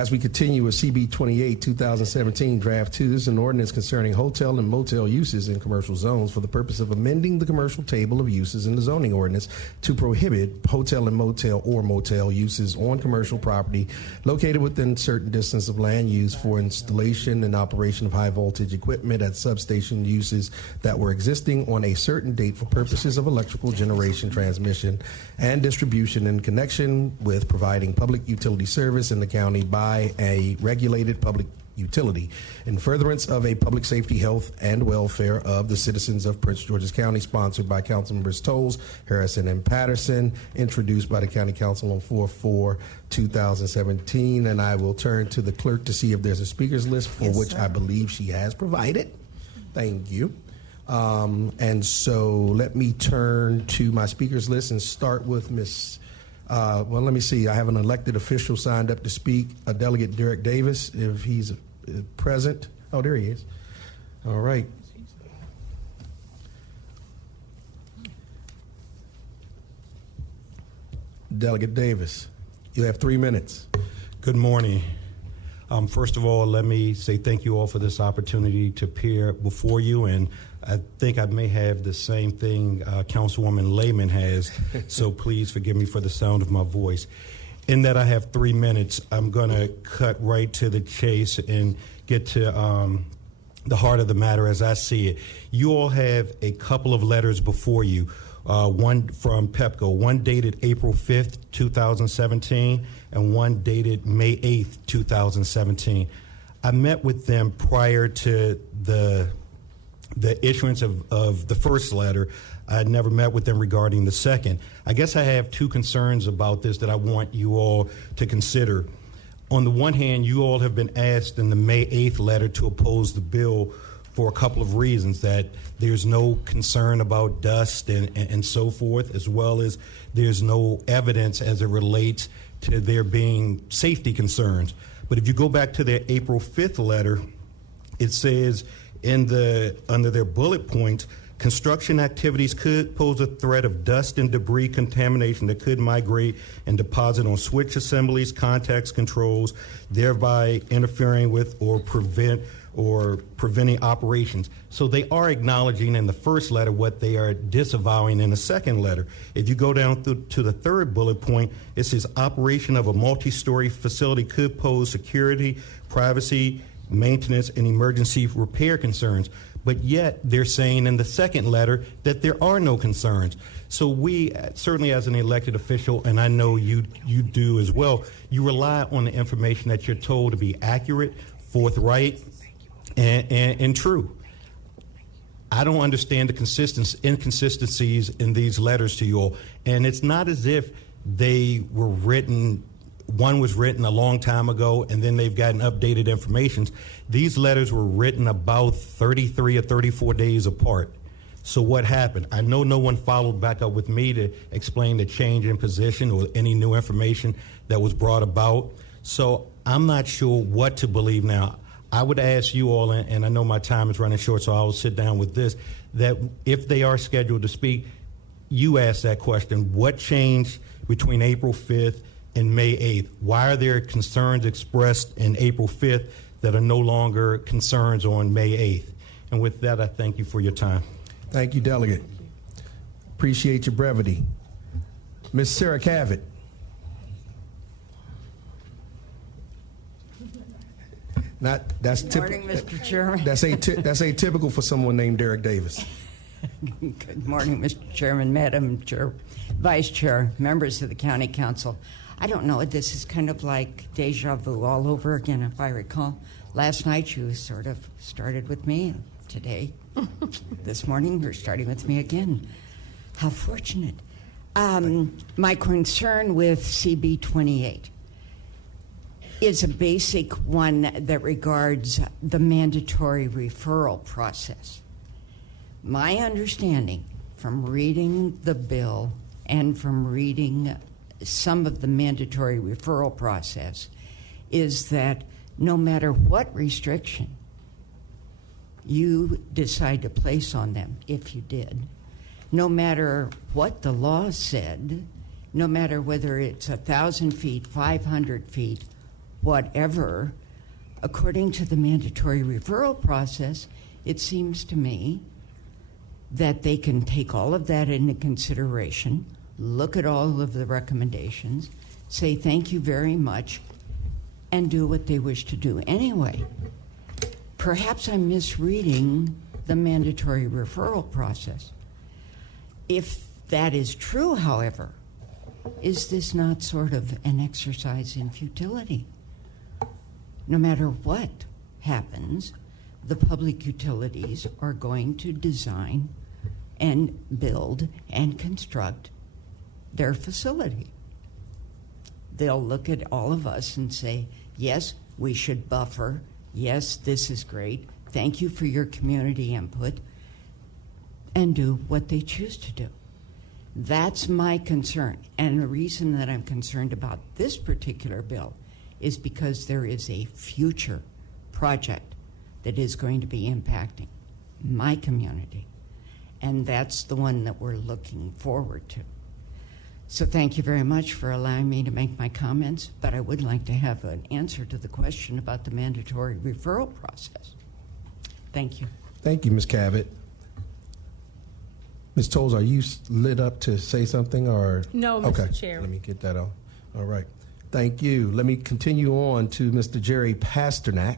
As we continue with CB-028-2017, Draft 2, this is an ordinance concerning hotel and motel uses in commercial zones for the purpose of amending the commercial table of uses in the zoning ordinance to prohibit hotel and motel or motel uses on commercial property located within certain distance of land use for installation and operation of high voltage equipment at substation uses that were existing on a certain date for purposes of electrical generation, transmission, and distribution in connection with providing public utility service in the county by a regulated public utility in furtherance of a public safety, health, and welfare of the citizens of Prince George's County, sponsored by Councilmembers Tolles, Harrison, and Patterson, introduced by the County Council on 4/4/2017. And I will turn to the clerk to see if there's a speakers list, for which I believe she has provided. Thank you. And so let me turn to my speakers list and start with Ms. Well, let me see. I have an elected official signed up to speak, Delegate Derek Davis, if he's present. Oh, there he is. All right. Delegate Davis, you have 3 minutes. Good morning. First of all, let me say thank you all for this opportunity to appear before you, and I think I may have the same thing Councilwoman Lehman has, so please forgive me for the sound of my voice. In that I have 3 minutes, I'm going to cut right to the chase and get to the heart of the matter as I see it. You all have a couple of letters before you, one from PEPCO, one dated April 5th, 2017, and one dated May 8th, 2017. I met with them prior to the issuance of the first letter. I had never met with them regarding the second. I guess I have two concerns about this that I want you all to consider. On the one hand, you all have been asked in the May 8th letter to oppose the bill for a couple of reasons, that there's no concern about dust and so forth, as well as there's no evidence as it relates to there being safety concerns. But if you go back to their April 5th letter, it says under their bullet points, construction activities could pose a threat of dust and debris contamination that could migrate and deposit on switch assemblies, contacts, controls, thereby interfering with or preventing operations. So they are acknowledging in the first letter what they are disavowing in the second letter. If you go down to the third bullet point, it says operation of a multi-story facility could pose security, privacy, maintenance, and emergency repair concerns. But yet they're saying in the second letter that there are no concerns. So we, certainly as an elected official, and I know you do as well, you rely on the information that you're told to be accurate, forthright, and true. I don't understand the inconsistencies in these letters to you all. And it's not as if they were written, one was written a long time ago and then they've gotten updated information. These letters were written about 33 or 34 days apart. So what happened? I know no one followed back up with me to explain the change in position or any new information that was brought about. So I'm not sure what to believe now. I would ask you all, and I know my time is running short, so I will sit down with this, that if they are scheduled to speak, you ask that question. What changed between April 5th and May 8th? Why are there concerns expressed in April 5th that are no longer concerns on May 8th? And with that, I thank you for your time. Thank you, Delegate. Appreciate your brevity. Ms. Sarah Cavett. Good morning, Mr. Chairman. That's atypical for someone named Derek Davis. Good morning, Mr. Chairman, Madam Chair, Vice Chair, members of the County Council. I don't know, this is kind of like deja vu all over again, if I recall. Last night you sort of started with me, and today, this morning, you're starting with me again. How fortunate. My concern with CB-28 is a basic one that regards the mandatory referral process. My understanding from reading the bill and from reading some of the mandatory referral process is that no matter what restriction you decide to place on them, if you did, no matter what the law said, no matter whether it's 1,000 feet, 500 feet, whatever, according to the mandatory referral process, it seems to me that they can take all of that into consideration, look at all of the recommendations, say thank you very much, and do what they wish to do anyway. Perhaps I'm misreading the mandatory referral process. If that is true, however, is this not sort of an exercise in futility? No matter what happens, the public utilities are going to design and build and construct their facility. They'll look at all of us and say, yes, we should buffer. Yes, this is great. Thank you for your community input, and do what they choose to do. That's my concern. And the reason that I'm concerned about this particular bill is because there is a future project that is going to be impacting my community. And that's the one that we're looking forward to. So thank you very much for allowing me to make my comments, but I would like to have an answer to the question about the mandatory referral process. Thank you. Thank you, Ms. Cavett. Ms. Tolles, are you lit up to say something, or? No, Mr. Okay. Chair. Let me get that on. All right. Thank you. Let me continue on to Mr. Jerry Pasternak.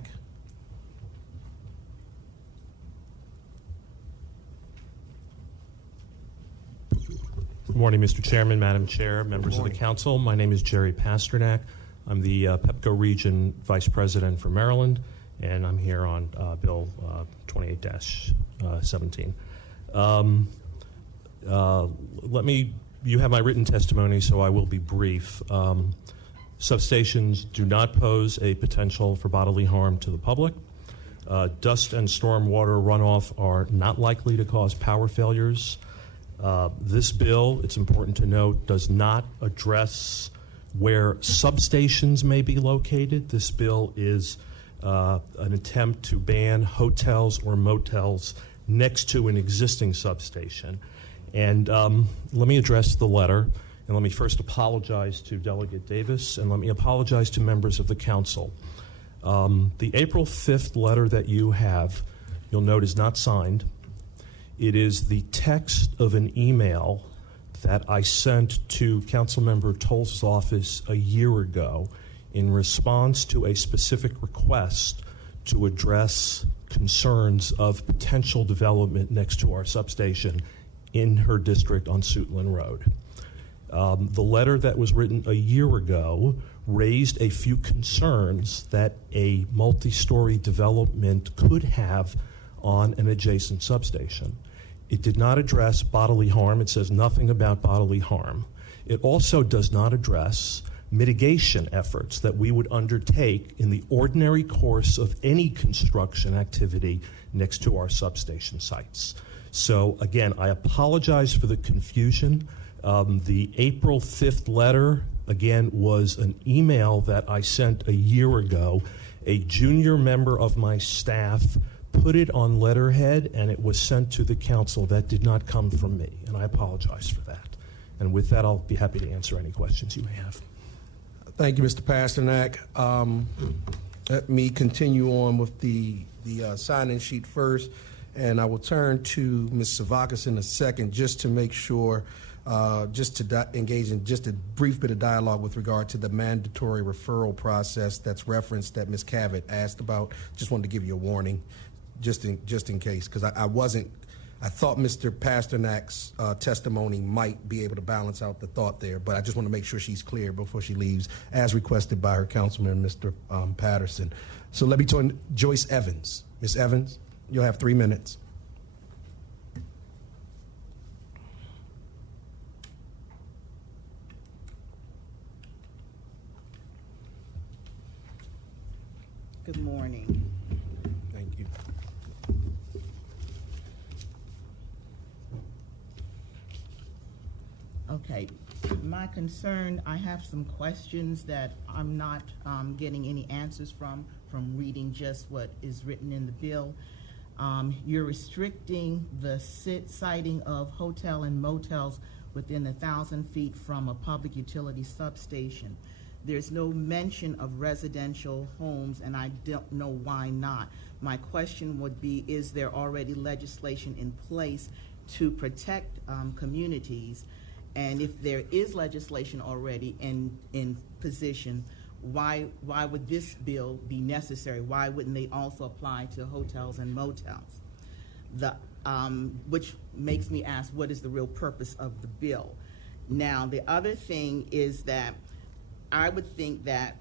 Good morning, Mr. Chairman, Madam Chair, members of the council. My name is Jerry Pasternak. I'm the PEPCO Region Vice President for Maryland, and I'm here on Bill 28-17. You have my written testimony, so I will be brief. Substations do not pose a potential for bodily harm to the public. Dust and storm water runoff are not likely to cause power failures. This bill, it's important to note, does not address where substations may be located. This bill is an attempt to ban hotels or motels next to an existing substation. And let me address the letter, and let me first apologize to Delegate Davis, and let me apologize to members of the council. The April 5th letter that you have, you'll note, is not signed. It is the text of an email that I sent to Councilmember Tolles' office a year ago in response to a specific request to address concerns of potential development next to our substation in her district on Suitland Road. The letter that was written a year ago raised a few concerns that a multi-story development could have on an adjacent substation. It did not address bodily harm. It says nothing about bodily harm. It also does not address mitigation efforts that we would undertake in the ordinary course of any construction activity next to our substation sites. So again, I apologize for the confusion. The April 5th letter, again, was an email that I sent a year ago. A junior member of my staff put it on letterhead, and it was sent to the council. That did not come from me, and I apologize for that. And with that, I'll be happy to answer any questions you may have. Thank you, Mr. Pasternak. Let me continue on with the sign-in sheet first, and I will turn to Ms. Savakis in a second just to make sure, just to engage in just a brief bit of dialogue with regard to the mandatory referral process that's referenced that Ms. Cavett asked about. Just wanted to give you a warning, just in case, because I thought Mr. Pasternak's testimony might be able to balance out the thought there, but I just want to make sure she's clear before she leaves, as requested by her councilman, Mr. Patterson. So let me turn Joyce Evans. Ms. Evans, you'll have 3 minutes. Good morning. Thank you. Okay, my concern, I have some questions that I'm not getting any answers from reading just what is written in the bill. You're restricting the siting of hotel and motels within 1,000 feet from a public utility substation. There's no mention of residential homes, and I don't know why not. My question would be, is there already legislation in place to protect communities? And if there is legislation already in position, why would this bill be necessary? Why wouldn't they also apply to hotels and motels? Which makes me ask, what is the real purpose of the bill? Now, the other thing is that I would think that,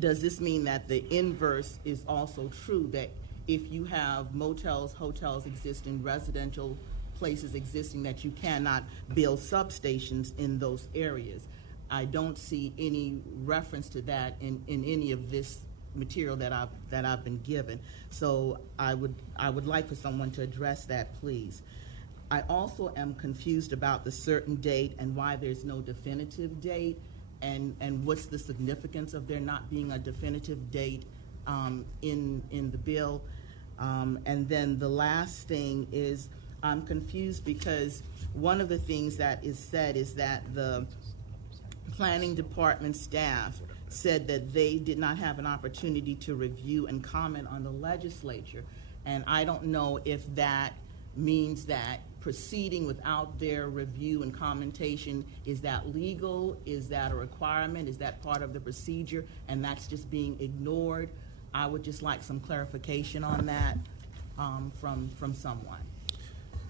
does this mean that the inverse is also true, that if you have motels, hotels existing, residential places existing, that you cannot build substations in those areas? I don't see any reference to that in any of this material that I've been given. So I would like for someone to address that, please. I also am confused about the certain date and why there's no definitive date, and what's the significance of there not being a definitive date in the bill. And then the last thing is, I'm confused because one of the things that is said is that the planning department staff said that they did not have an opportunity to review and comment on the legislature. And I don't know if that means that proceeding without their review and commentation, is that legal? Is that a requirement? Is that part of the procedure? And that's just being ignored? I would just like some clarification on that from someone.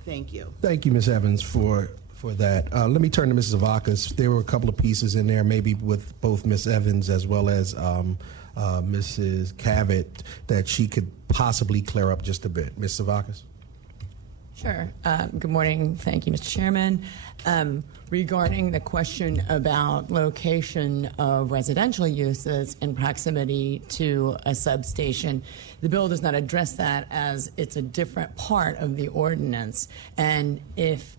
Thank you. Thank you, Ms. Evans, for that. Let me turn to Mrs. Zavakis. There were a couple of pieces in there, maybe with both Ms. Evans as well as Mrs. Cavett, that she could possibly clear up just a bit. Ms. Zavakis? Sure. Good morning. Thank you, Mr. Chairman. Regarding the question about location of residential uses in proximity to a substation, the bill does not address that, as it's a different part of the ordinance. And if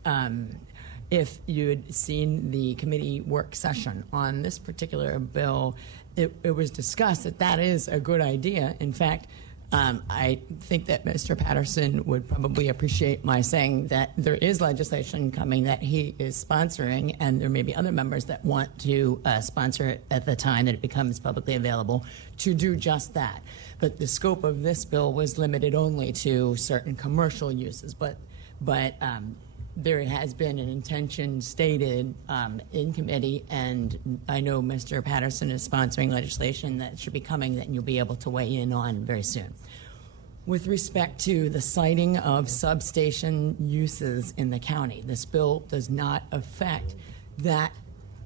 you had seen the committee work session on this particular bill, it was discussed that that is a good idea. In fact, I think that Mr. Patterson would probably appreciate my saying that there is legislation coming that he is sponsoring, and there may be other members that want to sponsor it at the time that it becomes publicly available to do just that. But the scope of this bill was limited only to certain commercial uses, but there has been an intention stated in committee, and I know Mr. Patterson is sponsoring legislation that should be coming that you'll be able to weigh in on very soon. With respect to the siting of substation uses in the county, this bill does not affect that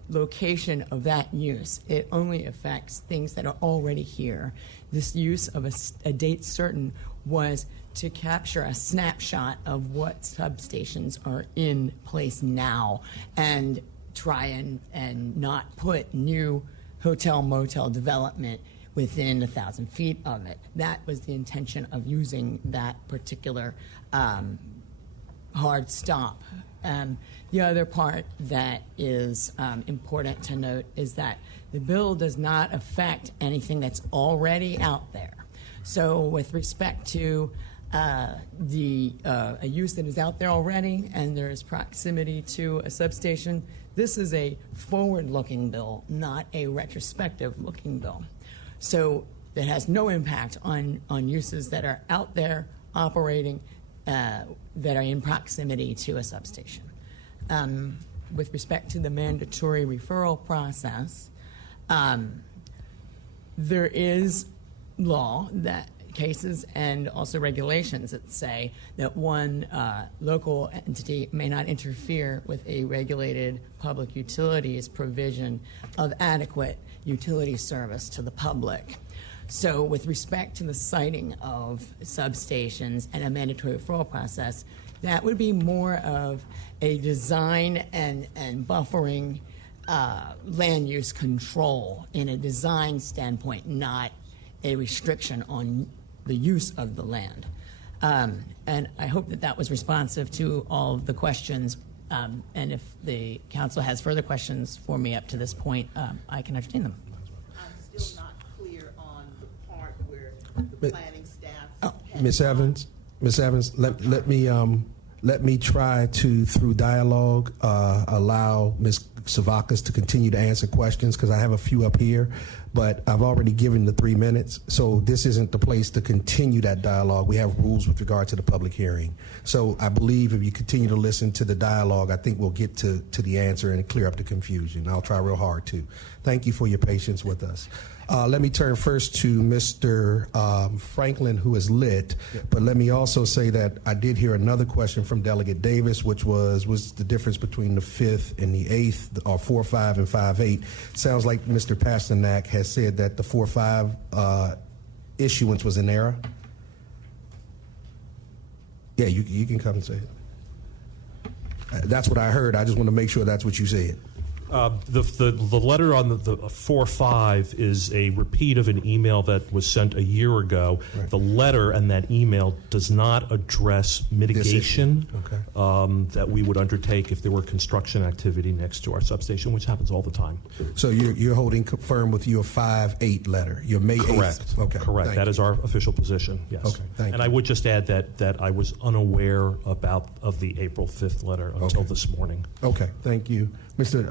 location of that use. It only affects things that are already here. This use of a date certain was to capture a snapshot of what substations are in place now and try and not put new hotel motel development within 1,000 feet of it. That was the intention of using that particular hard stop. The other part that is important to note is that the bill does not affect anything that's already out there. So with respect to a use that is out there already and there is proximity to a substation, this is a forward-looking bill, not a retrospective-looking bill. So it has no impact on uses that are out there operating that are in proximity to a substation. With respect to the mandatory referral process, there is law that cases and also regulations that say that one local entity may not interfere with a regulated public utilities provision of adequate utility service to the public. So with respect to the siting of substations and a mandatory referral process, that would be more of a design and buffering land use control in a design standpoint, not a restriction on the use of the land. And I hope that that was responsive to all of the questions. And if the council has further questions for me up to this point, I can entertain them. I'm still not clear on the part where the planning staff. Ms. Evans, let me try to, through dialogue, allow Ms. Savakas to continue to answer questions because I have a few up here, but I've already given the 3 minutes, so this isn't the place to continue that dialogue. We have rules with regard to the public hearing. So I believe if you continue to listen to the dialogue, I think we'll get to the answer and clear up the confusion. I'll try real hard to. Thank you for your patience with us. Let me turn first to Mr. Franklin, who is lit, but let me also say that I did hear another question from Delegate Davis, which was the difference between the 5th and the 8th, or 4-5 and 5-8. Sounds like Mr. Pasternak has said that the 4-5 issuance was an error. Yeah, you can come and say it. That's what I heard. I just want to make sure that's what you said. The letter on the 4-5 is a repeat of an email that was sent a year ago. Right. The letter and that email does not address mitigation that we would undertake if there were construction activity next to our substation, which happens all the time. So you're holding firm with your 5-8 letter, your May 8th? Correct. Okay. Correct. That is our official position, yes. Okay, thank and you. I would just add that I was unaware of the April 5th letter until this morning. Okay, thank you. Mr.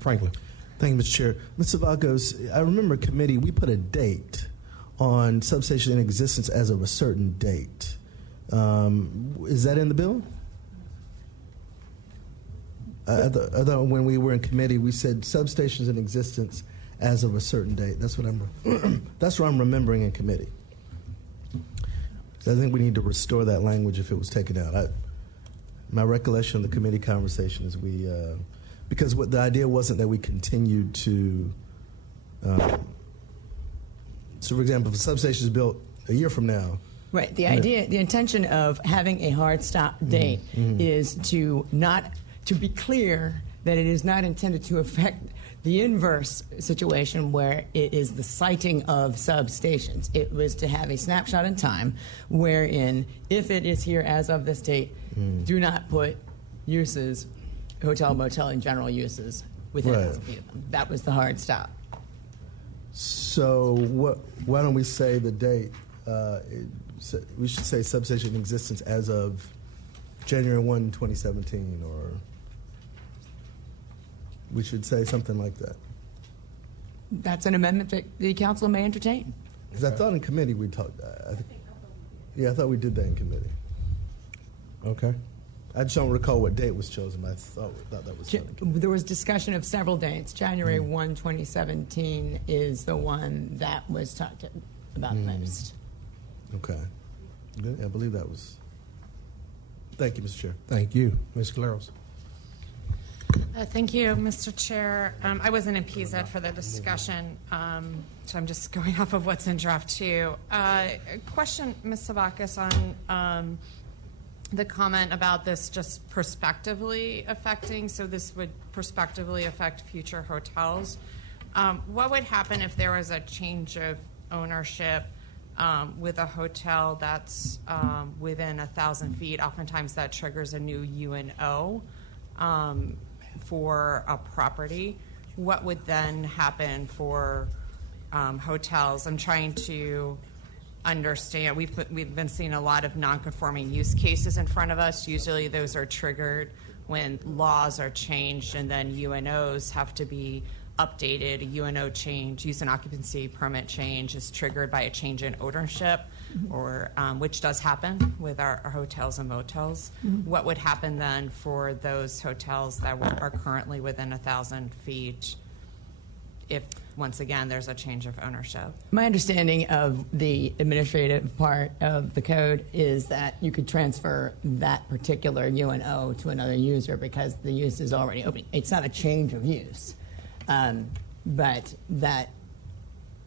Franklin. Thank you, Mr. Chair. Mr. Vagos, I remember committee, we put a date on substation in existence as of a certain date. Is that in the bill? I thought when we were in committee, we said substations in existence as of a certain date. That's what I'm remembering in committee. So I think we need to restore that language if it was taken out. My recollection of the committee conversation is because the idea wasn't that we continued to, so for example, if a substation is built a year from now. Right. The idea, the intention of having a hard stop date is to be clear that it is not intended to affect the inverse situation where it is the siting of substations. It was to have a snapshot in time wherein if it is here as of this date, do not put uses, hotel, motel, and general uses within 1,000 feet of them. That was the hard stop. So why don't we say the date? We should say substation in existence as of January 1, 2017, or we should say something like that. That's an amendment that the council may entertain. Because I thought in committee we talked. I thought we did that in committee. Okay. I just don't recall what date was chosen, but I thought that was done in committee. There was discussion of several dates. January 1, 2017 is the one that was talked about most. Okay. Good. I believe that was. Thank you, Mr. Chair. Thank you. Ms. Caleros. Thank you, Mr. Chair. I wasn't in PZ for the discussion, so I'm just going off of what's in draft 2. Question, Ms. Savakis, on the comment about this just prospectively affecting, so this would prospectively affect future hotels. What would happen if there was a change of ownership with a hotel that's within 1,000 feet? Oftentimes that triggers a new UNO for a property. What would then happen for hotels? I'm trying to understand. We've been seeing a lot of non-conforming use cases in front of us. Usually those are triggered when laws are changed and then UNOs have to be updated. A UNO change, use and occupancy permit change, is triggered by a change in ownership, or which does happen with our hotels and motels. What would happen then for those hotels that are currently within 1,000 feet if, once again, there's a change of ownership? My understanding of the administrative part of the code is that you could transfer that particular UNO to another user because the use is already open. It's not a change of use. But that,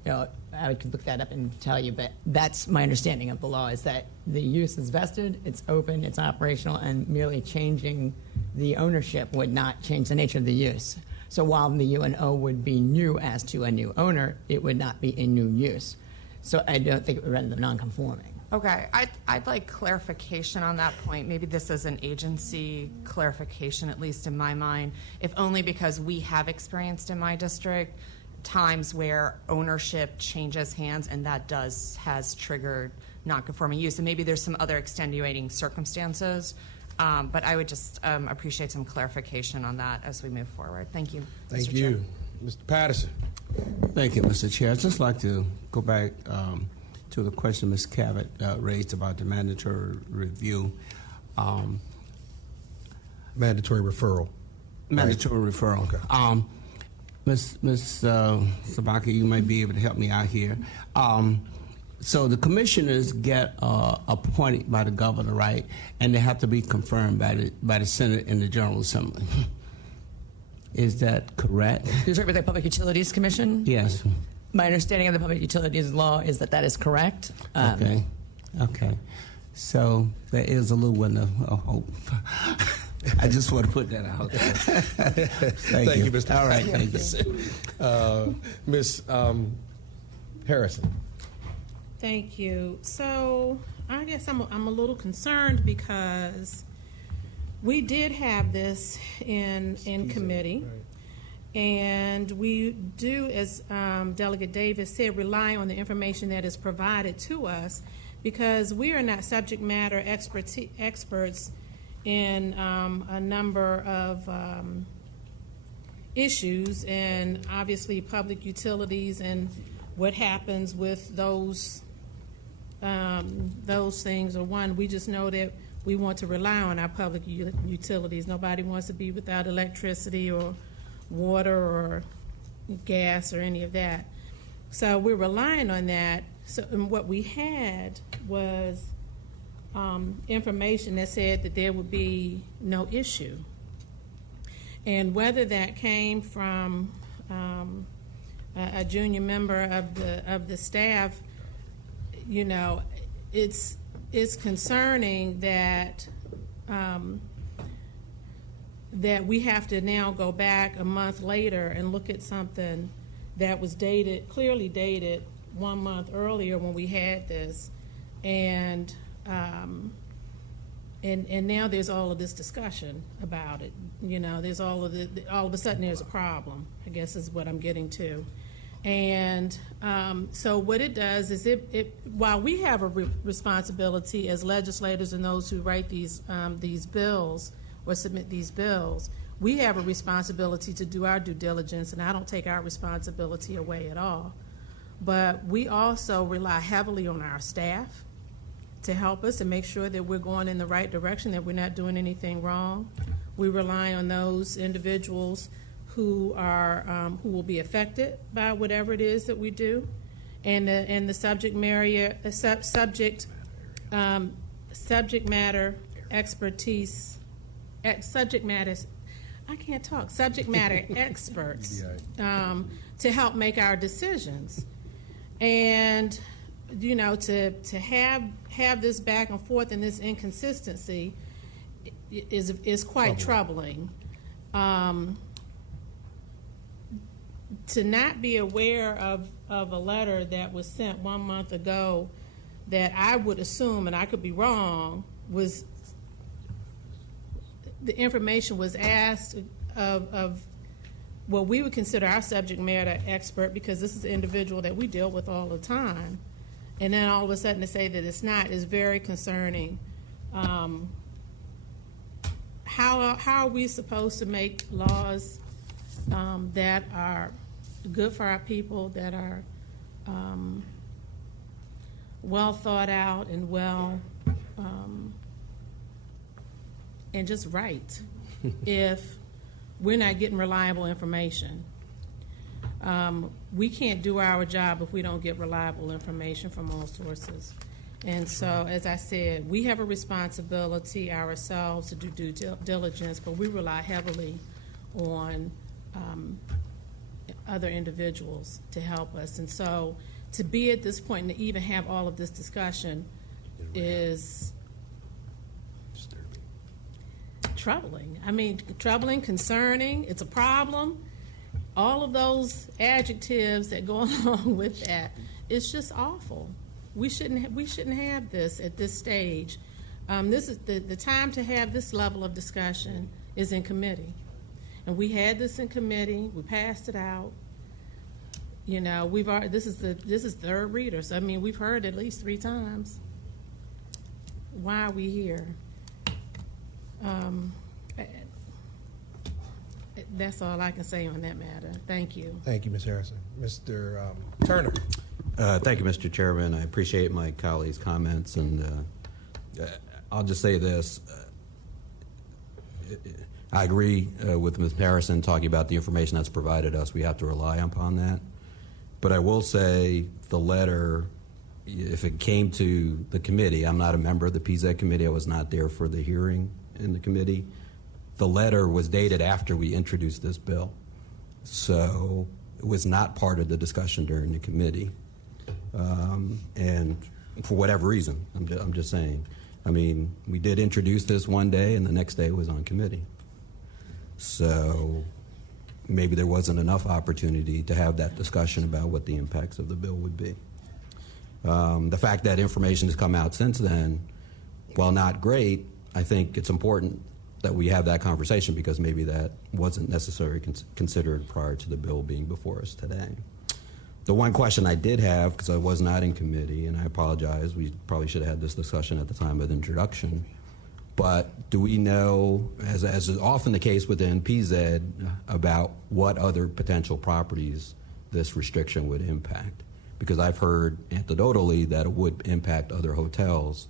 I could look that up and tell you, but that's my understanding of the law, is that the use is vested, it's open, it's operational, and merely changing the ownership would not change the nature of the use. So while the UNO would be new as to a new owner, it would not be a new use. So I don't think it would render them non-conforming. Okay, I'd like clarification on that point. Maybe this is an agency clarification, at least in my mind, if only because we have experienced in my district times where ownership changes hands and that has triggered non-conforming use. And maybe there's some other extenuating circumstances. But I would just appreciate some clarification on that as we move forward. Thank you. Thank Mr. you. Chair. Mr. Patterson. Thank you, Mr. Chair. I'd just like to go back to the question Ms. Cabot raised about the mandatory review. Mandatory referral. Mandatory referral. Okay. Ms. Sabaki, you might be able to help me out here. So the commissioners get appointed by the governor, right? And they have to be confirmed by the Senate and the General Assembly. Is that correct? You're talking about the Public Utilities Commission? Yes. My understanding of the Public Utilities law is that that is correct. Okay. Okay. So there is a little window of hope. I just want to put that out there. Thank you. Mr. All right, thank you. Ms. Harrison. Thank you. So I guess I'm a little concerned because we did have this in committee, and we do, as Delegate Davis said, rely on the information that is provided to us, because we are not subject matter experts in a number of issues, and obviously public utilities and what happens with those things are one. We just know that we want to rely on our public utilities. Nobody wants to be without electricity or water or gas or any of that. So we're relying on that. So and what we had was information that said that there would be no issue. And whether that came from a junior member of the staff, you know, it's concerning that that we have to now go back a month later and look at something that was clearly dated 1 month earlier when we had this, and now there's all of this discussion about it. You know, there's all of a sudden there's a problem, I guess is what I'm getting to. And so what it does is while we have a responsibility as legislators and those who write these bills or submit these bills, we have a responsibility to do our due diligence, and I don't take our responsibility away at all. But we also rely heavily on our staff to help us and make sure that we're going in the right direction, that we're not doing anything wrong. We rely on those individuals who will be affected by whatever it is that we do, and the subject matter expertise, subject matter experts to help make our decisions. And you know, to have this back and forth and this inconsistency is quite troubling. To not be aware of a letter that was sent 1 month ago that I would assume, and I could be wrong, was the information was asked of what we would consider our subject matter expert, because this is an individual that we deal with all the time, and then all of a sudden to say that it's not is very concerning. How are we supposed to make laws that are good for our people, that are well thought out and well and just right if we're not getting reliable information? We can't do our job if we don't get reliable information from all sources. And so, as I said, we have a responsibility ourselves to do due diligence, but we rely heavily on other individuals to help us. And so to be at this point and to even have all of this discussion is troubling. I mean, troubling, concerning, it's a problem. All of those adjectives that go along with that, it's just awful. We shouldn't have this at this stage. This is the time to have this level of discussion is in committee. And we had this in committee. We passed it out. You know, this is third reader. So I mean, we've heard at least 3 times. Why are we here? That's all I can say on that matter. Thank you. Thank you, Ms. Harrison. Mr. Turner. Thank you, Mr. Chairman. I appreciate my colleagues' comments, and I'll just say this. I agree with Ms. Harrison talking about the information that's provided us. We have to rely upon that. But I will say the letter, if it came to the committee, I'm not a member of the PZ committee. I was not there for the hearing in the committee. The letter was dated after we introduced this bill. So it was not part of the discussion during the committee. And for whatever reason, I'm just saying. I mean, we did introduce this one day, and the next day it was on committee. So maybe there wasn't enough opportunity to have that discussion about what the impacts of the bill would be. The fact that information has come out since then, while not great, I think it's important that we have that conversation because maybe that wasn't necessarily considered prior to the bill being before us today. The one question I did have, because I was not in committee, and I apologize, we probably should have had this discussion at the time of the introduction, but do we know, as is often the case within PZ, about what other potential properties this restriction would impact? Because I've heard anecdotally that it would impact other hotels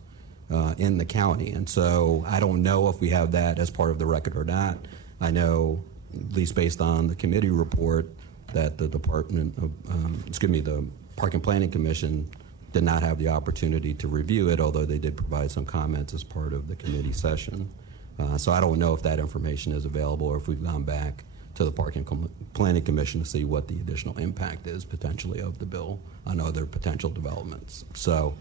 in the county. And so I don't know if we have that as part of the record or not. I know, at least based on the committee report, that the Department of, the Park and Planning Commission did not have the opportunity to review it, although they did provide some comments as part of the committee session. So I don't know if that information is available or if we've gone back to the Park and Planning Commission to see what the additional impact is potentially of the bill on other potential developments. So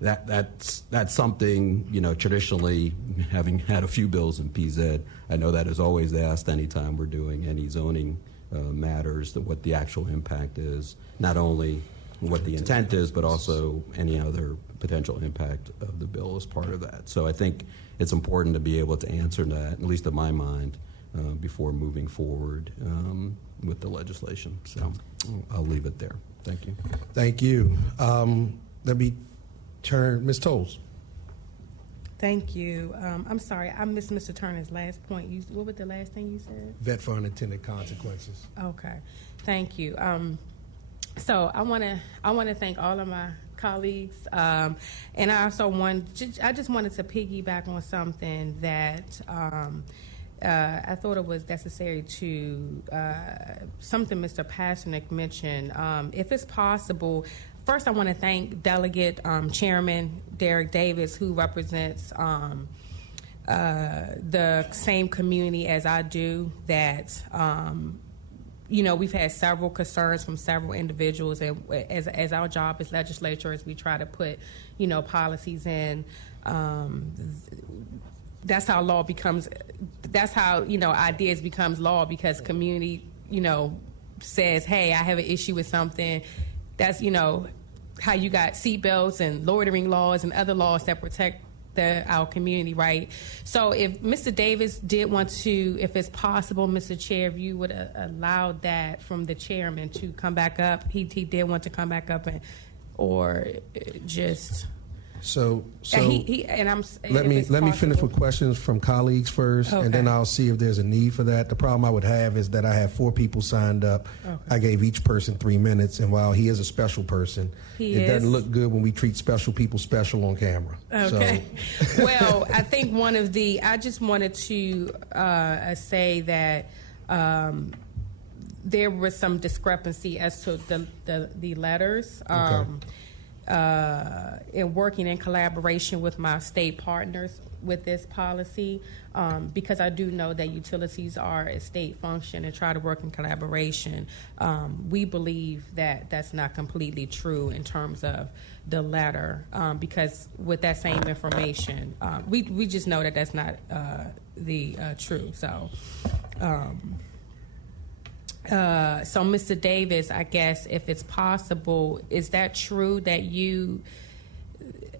that's something, you know, traditionally, having had a few bills in PZ, I know that is always asked anytime we're doing any zoning matters, that what the actual impact is, not only what the intent is, but also any other potential impact of the bill as part of that. So I think it's important to be able to answer that, at least in my mind, before moving forward with the legislation. So I'll leave it there. Thank you. Thank you. Let me turn, Ms. Tolles. Thank you. I'm sorry, I missed Mr. Turner's last point. What was the last thing you said? Vet for unintended consequences. Okay, thank you. So I want to thank all of my colleagues, and I also I just wanted to piggyback on something that I thought it was necessary to something Mr. Pasternak mentioned. If it's possible. First, I want to thank Delegate Chairman Derek Davis, who represents the same community as I do, that, you know, we've had several concerns from several individuals, and as our job as legislators, we try to put, you know, policies in. That's how law becomes, that's how, you know, ideas becomes law, because community, you know, says, hey, I have an issue with something. That's, you know, how you got seatbelts and loitering laws and other laws that protect our community, right? So if Mr. Davis did want to, if it's possible, Mr. Chair, if you would allow that from the chairman to come back up, he did want to come back up, or just... So let me finish with questions from colleagues first, Okay. and then I'll see if there's a need for that. The problem I would have is that I have 4 people signed up. Okay. I gave each person 3 minutes, and while he is a special person, it doesn't look good when we treat special people special on camera. Okay. So. Well, I think I just wanted to say that there was some discrepancy as to the letters. Okay. In working in collaboration with my state partners with this policy, because I do know that utilities are a state function and try to work in collaboration. We believe that that's not completely true in terms of the letter, because with that same information, we just know that that's not the true. So. So, Mr. Davis, I guess if it's possible, is that true that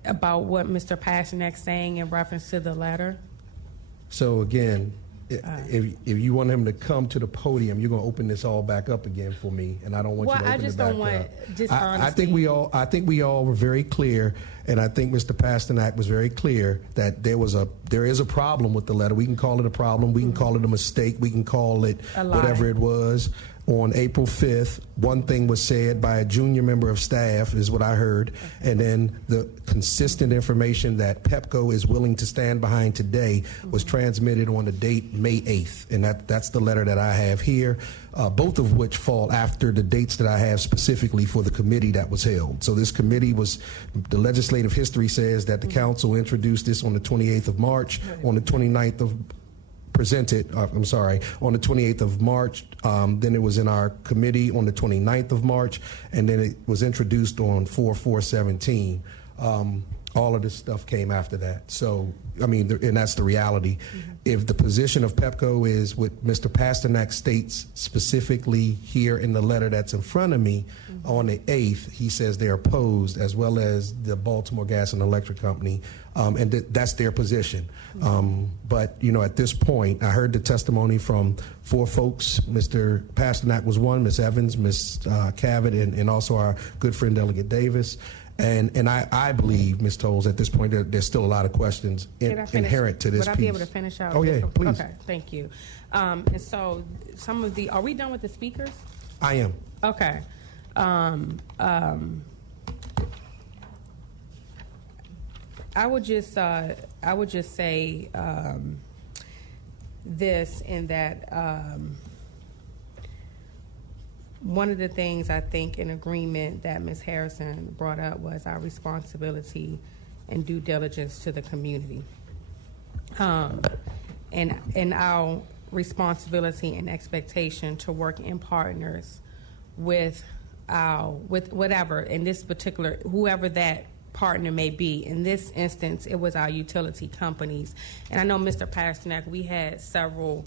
about what Mr. Pasternak's saying in reference to the letter? So again, if you want him to come to the podium, you're going to open this all back up again for me, and I don't want you to open it back up. Well, I just don't want dishonesty. I think we all were very clear And I think Mr. Pasternak was very clear that there is a problem with the letter. We can call it a problem. We can call it a mistake. We can call it whatever it was. On April 5th, one thing was said by a junior member of staff, is what I heard, and then the consistent information that PEPCO is willing to stand behind today was transmitted on the date May 8th, and that's the letter that I have here, both of which fall after the dates that I have specifically for the committee that was held. So this committee the legislative history says that the council introduced this on the 28th of March, on the 29th of on the 28th of March. Then it was in our committee on the 29th of March, and then it was introduced on 4/4/17. All of this stuff came after that. So, I mean, and that's the reality. If the position of PEPCO is what Mr. Pasternak states specifically here in the letter that's in front of me on the 8th, he says they're opposed, as well as the Baltimore Gas and Electric Company, and that's their position. But, you know, at this point, I heard the testimony from 4 folks. Mr. Pasternak was one, Ms. Evans, Ms. Cavett, and also our good friend Delegate Davis. And I believe, Ms. Tolles, at this point, there's still a lot of questions inherent to this piece. Would I be able to finish out? Oh, yeah, please. Okay, thank you. And so are we done with the speakers? I am. Okay. I would just say this, in that one of the things I think in agreement that Ms. Harrison brought up was our responsibility and due diligence to the community, and our responsibility and expectation to work in partners with whatever, in this particular, whoever that partner may be. In this instance, it was our utility companies. And I know, Mr. Pasternak, we had several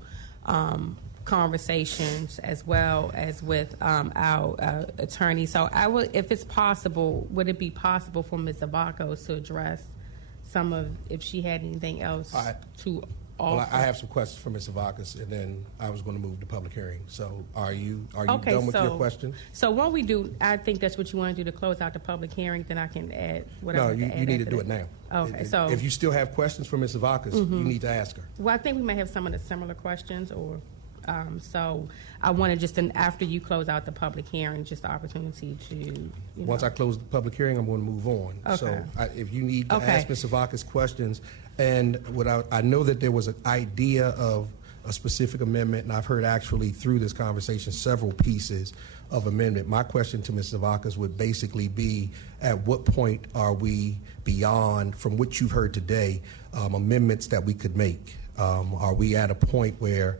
conversations as well as with our attorney. So I would, if it's possible, would it be possible for Ms. Zavakos to address some of, if she had anything else to offer? Well, I have some questions for Ms. Zavakos, and then I was going to move to public hearing. So are you Okay, done with your questions? So what we do, I think that's what you want to do to close out the public hearing, then I can add whatever. No, you need to do it now. Okay, so if you still have questions for Ms. Zavakos, you need to ask her. Well, I think we may have some of the similar questions, or so I wanted just after you close out the public hearing, just the opportunity to. Once I close the public hearing, I'm going to move on. Okay. So if you need to ask Ms. Zavakos questions, and I know that there was an idea of a specific amendment, and I've heard actually through this conversation several pieces of amendment. My question to Ms. Zavakos would basically be, at what point are we beyond, from what you've heard today, amendments that we could make? Are we at a point where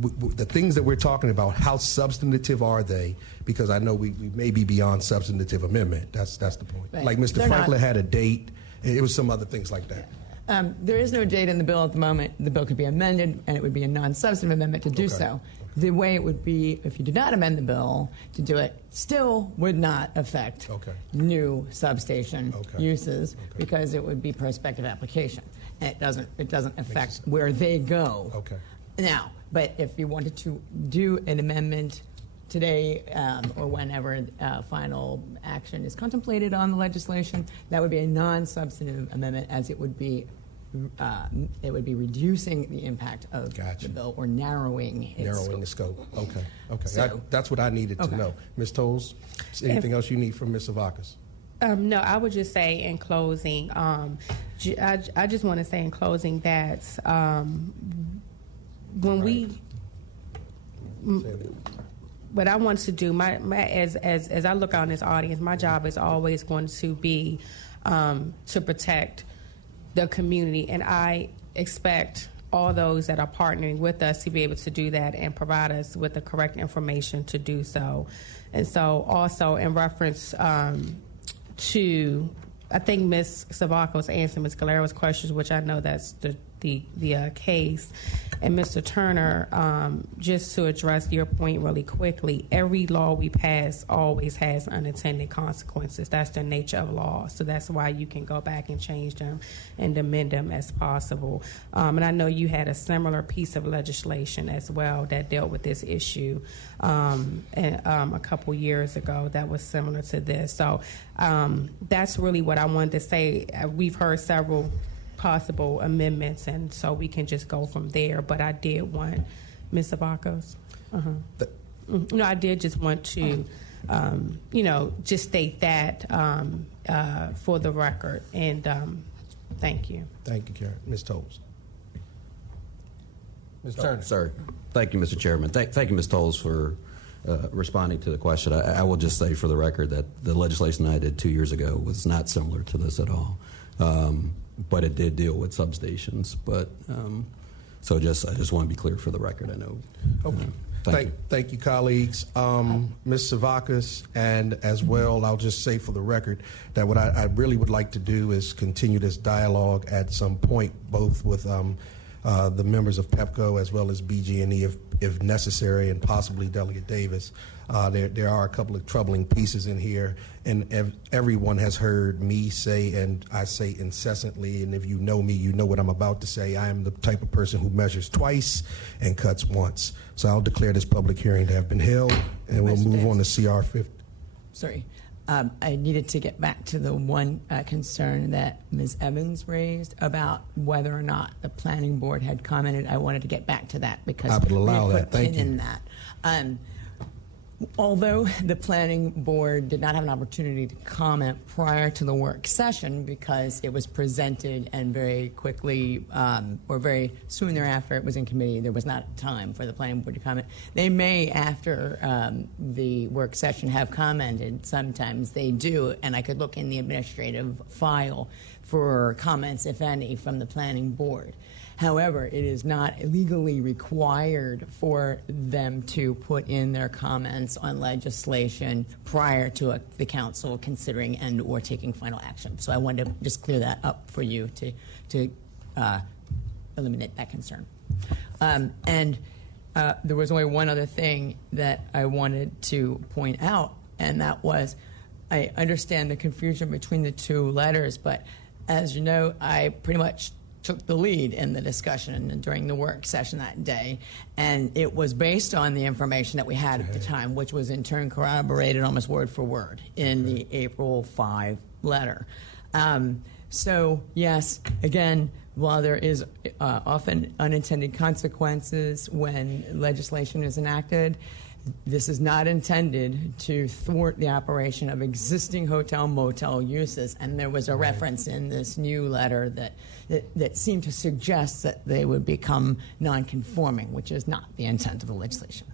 the things that we're talking about, how substantive are they? Because I know we may be beyond substantive amendment. That's the point. Right. Like Mr. Franklin had a date. It was some other things like that. There is no date in the bill at the moment. The bill could be amended, and it would be a non-substantive amendment to do so. The way it would be, if you did not amend the bill to do it, still would not affect new substation uses, because it would be prospective application, and it doesn't affect where they go. Now, but if you wanted to do an amendment today, or whenever final action is contemplated on the legislation, that would be a non-substantive amendment, as it would be reducing the impact of the bill, or narrowing the scope. Okay. So, that's what I needed to know. Ms. Tolles, anything else you need from Ms. Zavakos? No, I would just say in closing, I just want to say in closing that what I want to do, as I look out in this audience, my job is always going to be to protect the community, and I expect all those that are partnering with us to be able to do that and provide us with the correct information to do so. And so, also in reference to, I think Ms. Zavakos answered Ms. Galero's questions, which I know that's the the case. And Mr. Turner, just to address your point really quickly, every law we pass always has unintended consequences. That's the nature of law. So that's why you can go back and change them and amend them as possible. And I know you had a similar piece of legislation as well that dealt with this issue a couple years ago that was similar to this. So that's really what I wanted to say. We've heard several possible amendments, and so we can just go from there. But I did want, Ms. Zavakos? No, I did just want to, just state that for the record. And thank you. Thank you, Karen. Ms. Tolles. Ms. Turner. Sir, thank you, Mr. Chairman. Thank you, Ms. Tolles, for responding to the question. I will just say for the record that the legislation I did 2 years ago was not similar to this at all. But it did deal with substations. But I just want to be clear for the record. I know. Okay. Thank you, colleagues. Ms. Zavakos, and as well, I'll just say for the record that what I really would like to do is continue this dialogue at some point, both with the members of PEPCO as well as BG&E if necessary, and possibly Delegate Davis. There are a couple of troubling pieces in here, and everyone has heard me say, and I say incessantly, and if you know me, you know what I'm about to say. I am the type of person who measures twice and cuts once. So I'll declare this public hearing to have been held, and we'll move on to CR 50. Sorry. I needed to get back to the one concern that Ms. Evans raised about whether or not the planning board had commented. I wanted to get back to that because I would allow we that. put Thank pin you. in that. Although the planning board did not have an opportunity to comment prior to the work session because it was presented and very quickly or very soon thereafter it was in committee, there was not time for the planning board to comment. They may, after the work session, have commented. Sometimes they do, and I could look in the administrative file for comments, if any, from the planning board. However, it is not legally required for them to put in their comments on legislation prior to the council considering and or taking final action. So I wanted to just clear that up for you to eliminate that concern. There was only one other thing that I wanted to point out, and that was I understand the confusion between the two letters, but as you know, I pretty much took the lead in the discussion during the work session that day, and it was based on the information that we had at the time, which was in turn corroborated almost word for word in the April 5 letter. So yes, again, while there is often unintended consequences when legislation is enacted, this is not intended to thwart the operation of existing hotel motel uses, and there was a reference in this new letter that seemed to suggest that they would become non-conforming, which is not the intent of the legislation.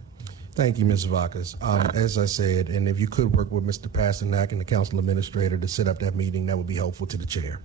Thank you, Ms. Zavakos. As I said, and if you could work with Mr. Pasternak and the council administrator to set up that meeting, that would be helpful to the chair.